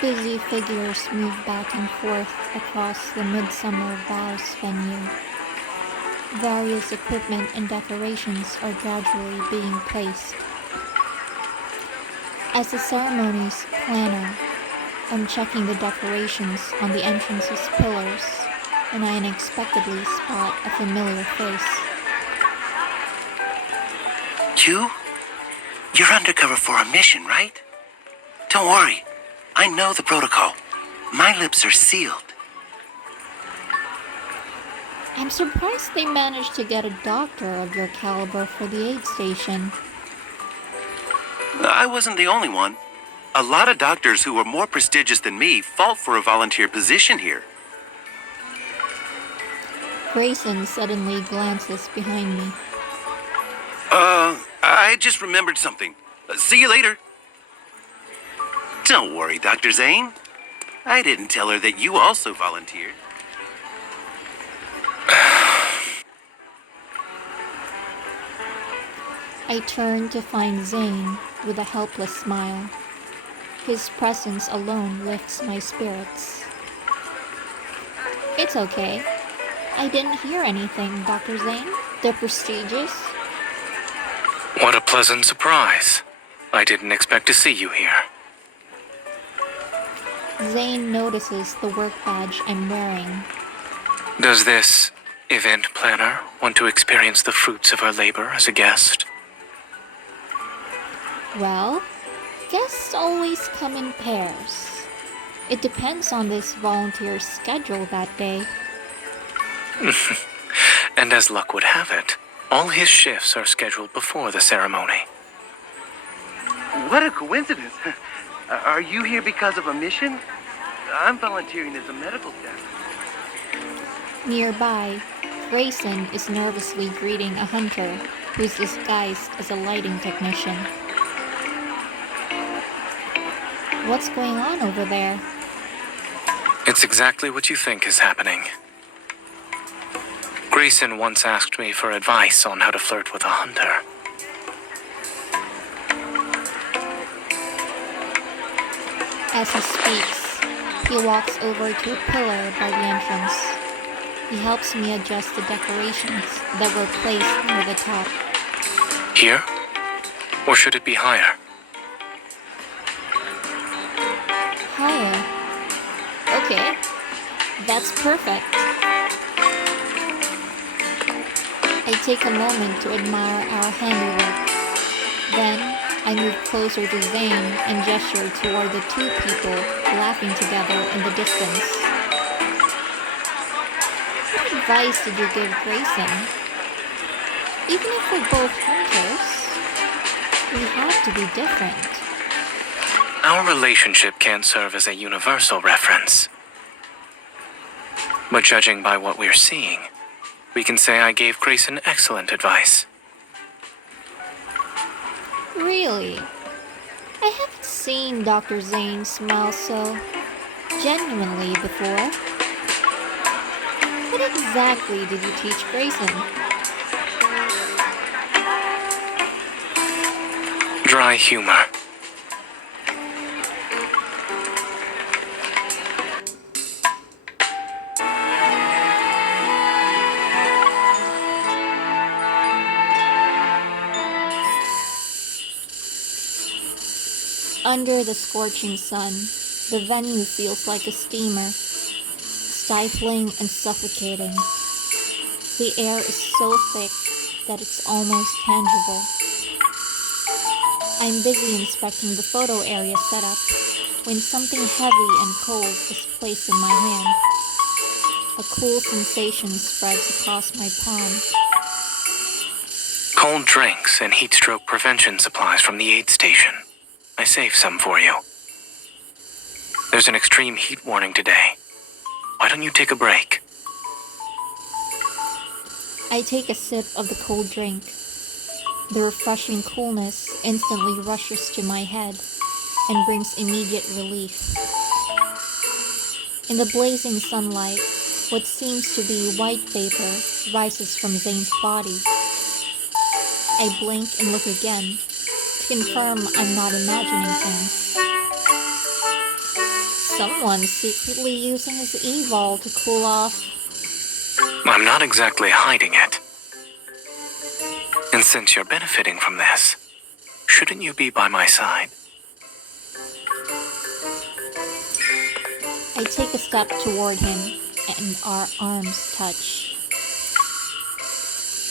Busy figures move back and forth across the midsummer vows venue. Various equipment and decorations are gradually being placed. As the ceremony's planner, I'm checking the decorations on the entrance's pillars, and I unexpectedly spot a familiar face. You're undercover for a mission, right? Don't worry, I know the protocol. My lips are sealed. I'm surprised they managed to get a doctor of your caliber for the aid station. I wasn't the only one. A lot of doctors who were more prestigious than me fought for a volunteer position here. Grayson suddenly glances behind me. I just remembered something. See you later. Don't worry, Dr. Zayne. I didn't tell her that you also volunteered. I turn to find Zayne with a helpless smile. His presence alone lifts my spirits. It's okay. I didn't hear anything, Dr. Zayne. They're prestigious. What a pleasant surprise. I didn't expect to see you here. Zayne notices the work badge I'm wearing. Does this event planner want to experience the fruits of her labor as a guest? Well, guests always come in pairs. It depends on this volunteer's schedule that day. And as luck would have it, all his shifts are scheduled before the ceremony. What a coincidence. Are you here because of a mission? I'm volunteering as a medical staff. Nearby, Grayson is nervously greeting a hunter who's disguised as a lighting technician. What's going on over there? It's exactly what you think is happening. Grayson once asked me for advice on how to flirt with a hunter. As he speaks, he walks over to a pillar by the entrance. He helps me adjust the decorations that were placed near the top. Here? Or should it be higher? Higher. Okay, that's perfect. I take a moment to admire our handiwork. Then, I move closer to Zayne and gesture toward the two people laughing together in the distance. What advice did you give Grayson? Even if we're both hunters, we have to be different. Our relationship can't serve as a universal reference. But judging by what we're seeing, we can say I gave Grayson excellent advice. Really? I haven't seen Dr. Zayne smile so genuinely before. What exactly did you teach Grayson? Dry humor. Under the scorching sun, the venue feels like a steamer, stifling and suffocating. The air is so thick that it's almost tangible. I'm busy inspecting the photo area setup when something heavy and cold is placed in my hand. A cool sensation spreads across my palm. Cold drinks and heat stroke prevention supplies from the aid station. I saved some for you. There's an extreme heat warning today. Why don't you take a break? I take a sip of the cold drink. The refreshing coolness instantly rushes to my head and brings immediate relief. In the blazing sunlight, what seems to be white vapor rises from Zayne's body. I blink and look again, to confirm I'm not imagining things. Someone's secretly using his evil to cool off. I'm not exactly hiding it. And since you're benefiting from this, shouldn't you be by my side? I take a step toward him, and our arms touch.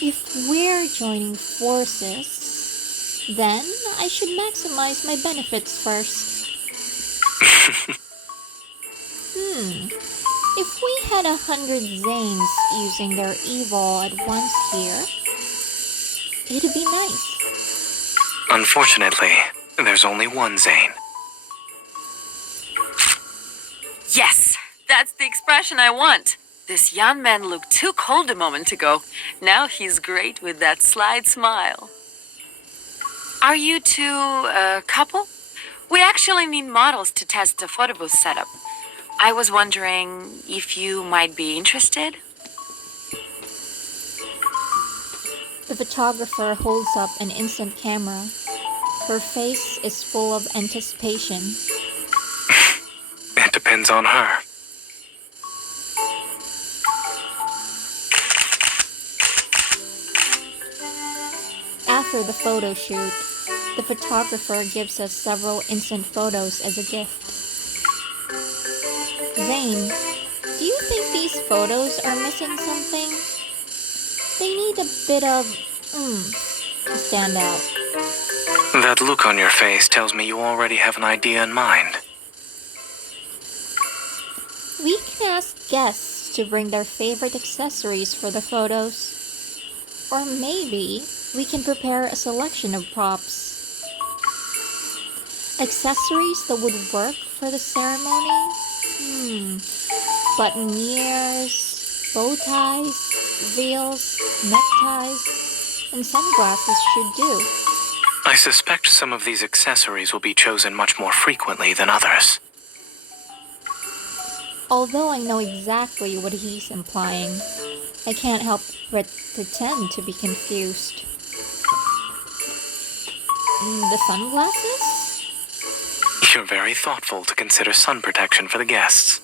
If we're joining forces, then I should maximize my benefits first. If we had 100 Zaynes using their evil at once here, it'd be nice. Unfortunately, there's only one Zayne. Yes, that's the expression I want. This young man looked too cold a moment ago. Now he's great with that slight smile. Are you two a couple? We actually need models to test the photo booth setup. I was wondering if you might be interested? The photographer holds up an instant camera. Her face is full of anticipation. It depends on her. After the photo shoot, the photographer gives us several instant photos as a gift. Zayne, do you think these photos are missing something? They need a bit of to stand out. That look on your face tells me you already have an idea in mind. We can ask guests to bring their favorite accessories for the photos. Or maybe we can prepare a selection of props. Accessories that would work for the ceremony? Buttonnieres, bow ties, veils, neckties, and sunglasses should do. I suspect some of these accessories will be chosen much more frequently than others. Although I know exactly what he's implying, I can't help but pretend to be confused. The sunglasses? You're very thoughtful to consider sun protection for the guests.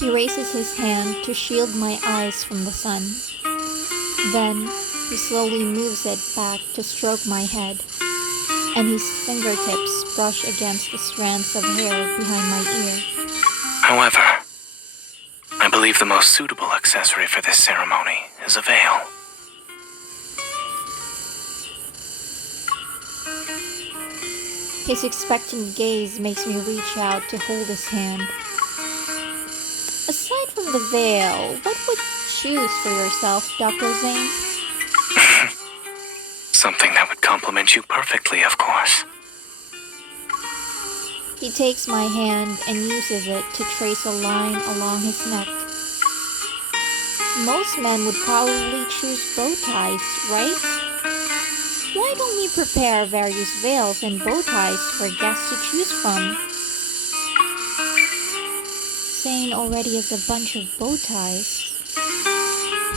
He raises his hand to shield my eyes from the sun. Then, he slowly moves it back to stroke my head, and his fingertips brush against the strands of hair behind my ear. However, I believe the most suitable accessory for this ceremony is a veil. His expectant gaze makes me reach out to hold his hand. Aside from the veil, what would you choose for yourself, Dr. Zayne? Something that would complement you perfectly, of course. He takes my hand and uses it to trace a line along his neck. Most men would probably choose bow ties, right? Why don't we prepare various veils and bow ties for guests to choose from? Zayne already has a bunch of bow ties.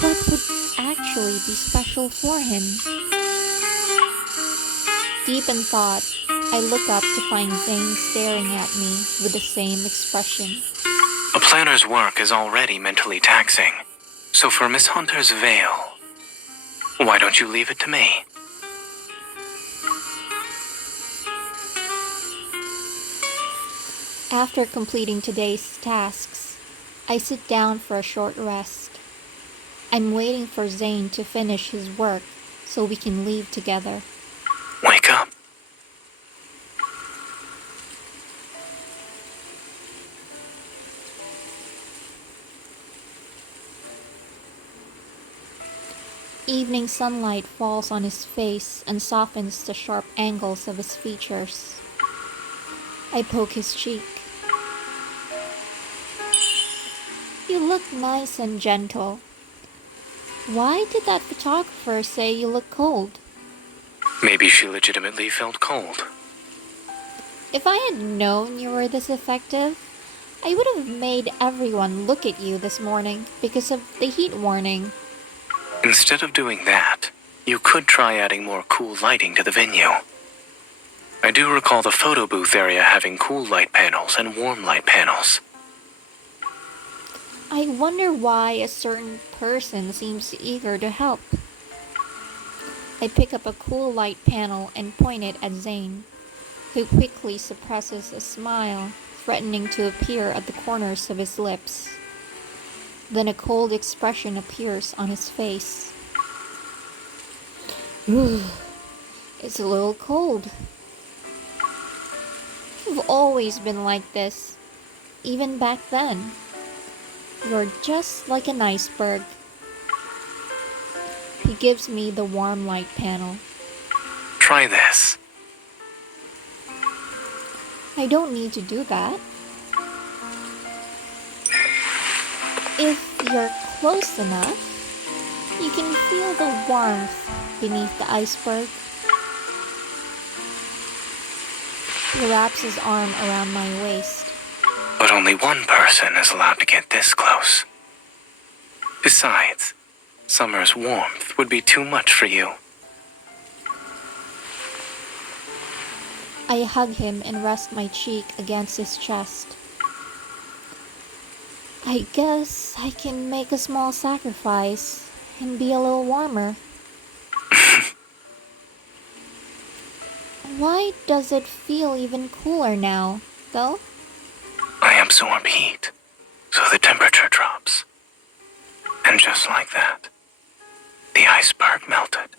What would actually be special for him? Deep in thought, I look up to find Zayne staring at me with the same expression. A planner's work is already mentally taxing, so for Miss Hunter's veil, why don't you leave it to me? After completing today's tasks, I sit down for a short rest. I'm waiting for Zayne to finish his work so we can leave together. Wake up. Evening sunlight falls on his face and softens the sharp angles of his features. I poke his cheek. You look nice and gentle. Why did that photographer say you look cold? Maybe she legitimately felt cold. If I had known you were this effective, I would have made everyone look at you this morning because of the heat warning. Instead of doing that, You could try adding more cool lighting to the venue. I do recall the photo booth area having cool light panels and warm light panels. I wonder why a certain person seems eager to help. I pick up a cool light panel and point it at Zayne, who quickly suppresses a smile, threatening to appear at the corners of his lips. Then a cold expression appears on his face. It's a little cold. You've always been like this, even back then. You're just like an iceberg. He gives me the warm light panel. Try this. I don't need to do that. If you're close enough, you can feel the warmth beneath the iceberg. He wraps his arm around my waist. But only one person is allowed to get this close. Besides, summer's warmth would be too much for you. I hug him and rest my cheek against his chest. I guess I can make a small sacrifice and be a little warmer. Why does it feel even cooler now, though? I absorb heat, so the temperature drops. And just like that, the iceberg melted.